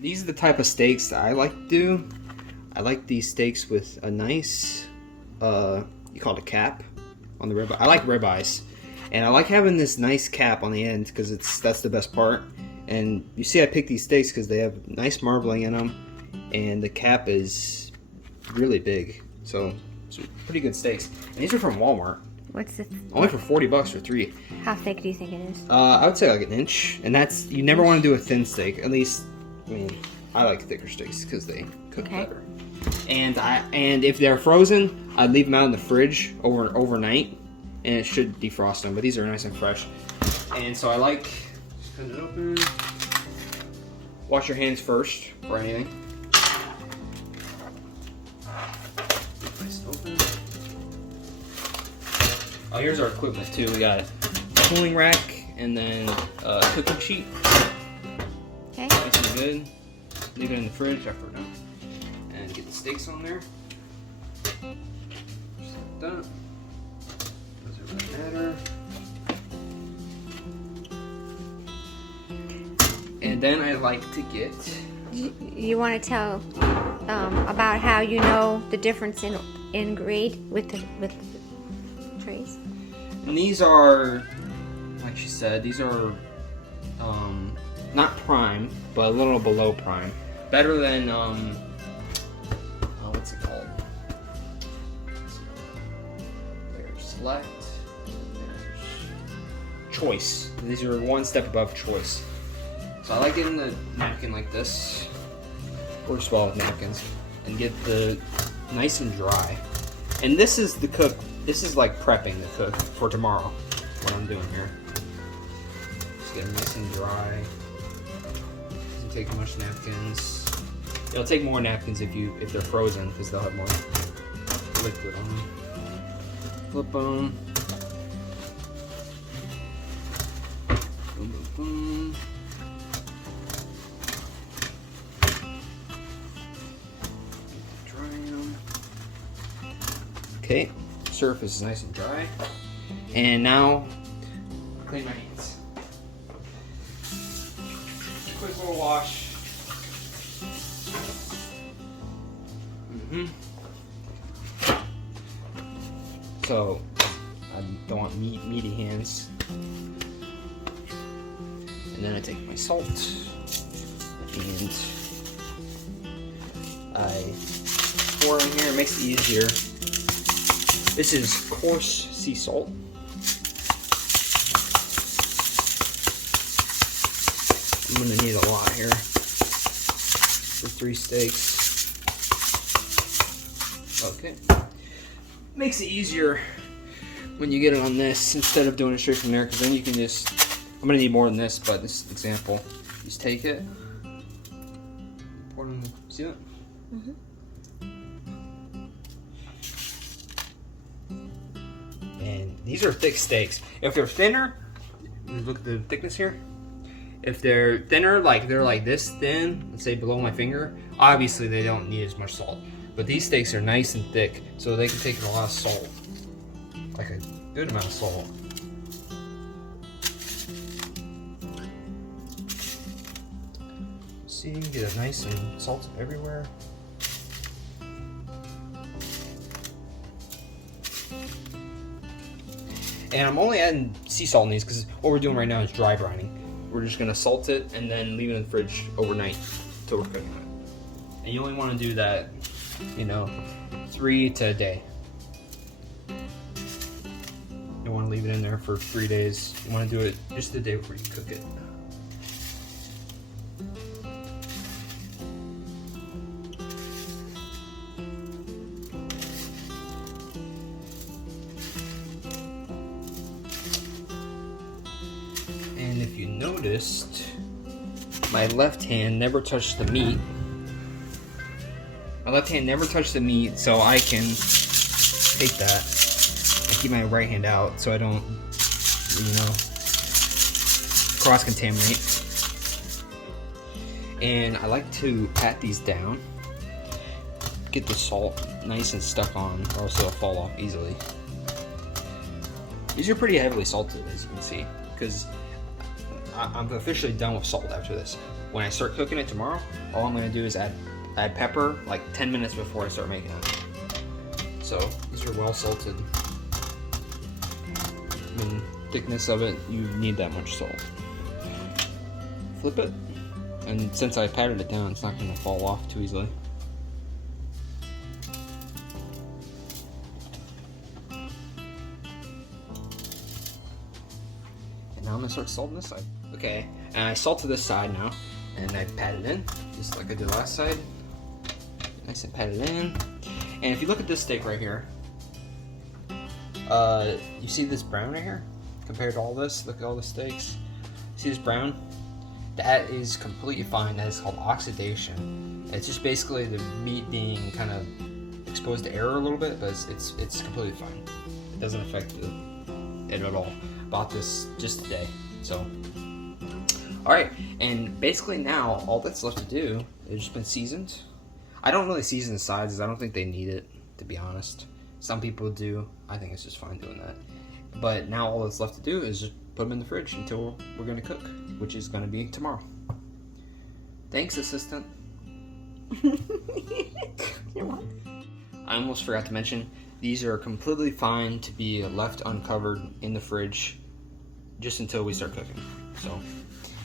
these are the type of steaks that I like to do. I like these steaks with a nice, you call it a cap on the ribeye. I like ribeyes, and I like having this nice cap on the end because that's the best part. And you see, I pick these steaks because they have nice marbling in them, and the cap is really big. So it's pretty good steaks. And these are from Walmart. What's this? Only for $40 for 3. How thick do you think it is? I would say like an inch, and that's you never want to do a thin steak. At least, I mean, I like thicker steaks because they cook better. And if they're frozen, I'd leave them out in the fridge overnight, and it should defrost them. But these are nice and fresh, and so I like just cut it open. Wash your hands first for anything. Nice and open. Oh, here's our equipment too. We got a cooling rack and then a cooking sheet. Okay. Nice and good. Leave it in the fridge after we're done. And get the steaks on there. Just like that. Doesn't really matter. And then I like to get. You want to tell about how you know the difference in grade with the trays? And these are, like she said, these are not prime, but a little below prime. Better than what's it called? There's select. There's choice. These are one step above choice. So I like getting the napkin like this. Works well with napkins, and get the nice and dry. And this is the cook. This is like prepping the cook for tomorrow. What I'm doing here. Just get them nice and dry. Doesn't take much napkins. It'll take more napkins if they're frozen because they'll have more liquid on them. Flip them. Boom, boom, boom. Dry them. Okay. Surface is nice and dry, and now clean my hands. Quick little wash. So I don't want meaty hands. And then I take my salt and I pour in here. It makes it easier. This is coarse sea salt. I'm gonna need a lot here for 3 steaks. Okay. Makes it easier when you get it on this instead of doing it straight from there, because then you can just, I'm gonna need more than this, but this example, just take it, pour it on the, see that? Mm-hmm. And these are thick steaks. If they're thinner, look at the thickness here. If they're thinner, like they're like this thin, let's say below my finger, obviously they don't need as much salt. But these steaks are nice and thick, so they can take a lot of salt. Like a good amount of salt. See, you can get it nice and salted everywhere. And I'm only adding sea salt in these because what we're doing right now is dry brining. We're just gonna salt it and then leave it in the fridge overnight till we're cooking it. And you only want to do that, 3 to a day. You want to leave it in there for 3 days. You want to do it just the day before you cook it. And if you noticed, my left hand never touched the meat. My left hand never touched the meat, so I can take that and keep my right hand out so I don't, cross-contaminate. And I like to pat these down, get the salt nice and stuck on, or else they'll fall off easily. These are pretty heavily salted, as you can see, because I'm officially done with salt after this. when I start cooking it tomorrow, all I'm gonna do is add pepper like 10 minutes before I start making it. So these are well salted. I mean, thickness of it, you need that much salt. Flip it, and since I patted it down, it's not gonna fall off too easily. Now I'm gonna start salting this side. Okay, and I salted this side now, and I pat it in, just like I did last side. Nice and pat it in. And if you look at this steak right here, you see this brown right here? Compared to all this, look at all the steaks. See this brown? That is completely fine. That is called oxidation. It's just basically the meat being kind of exposed to air a little bit, but it's completely fine. It doesn't affect it at all. Bought this just today, so. All right, and basically now all that's left to do is just been seasoned. I don't really season the sides, I don't think they need it, to be honest. Some people do. I think it's just fine doing that. But now all that's left to do is just put them in the fridge until we're gonna cook, which is gonna be tomorrow. Thanks, assistant. You're welcome. I almost forgot to mention, these are completely fine to be left uncovered in the fridge just until we start cooking. So,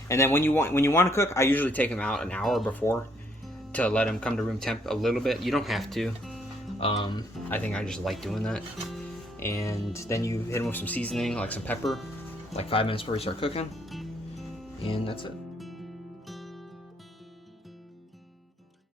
and then when you want to cook, I usually take them out an hour before to let them come to room temp a little bit. You don't have to. I think I just like doing that. And then you hit them with some seasoning, like some pepper, like 5 minutes before you start cooking, and that's it.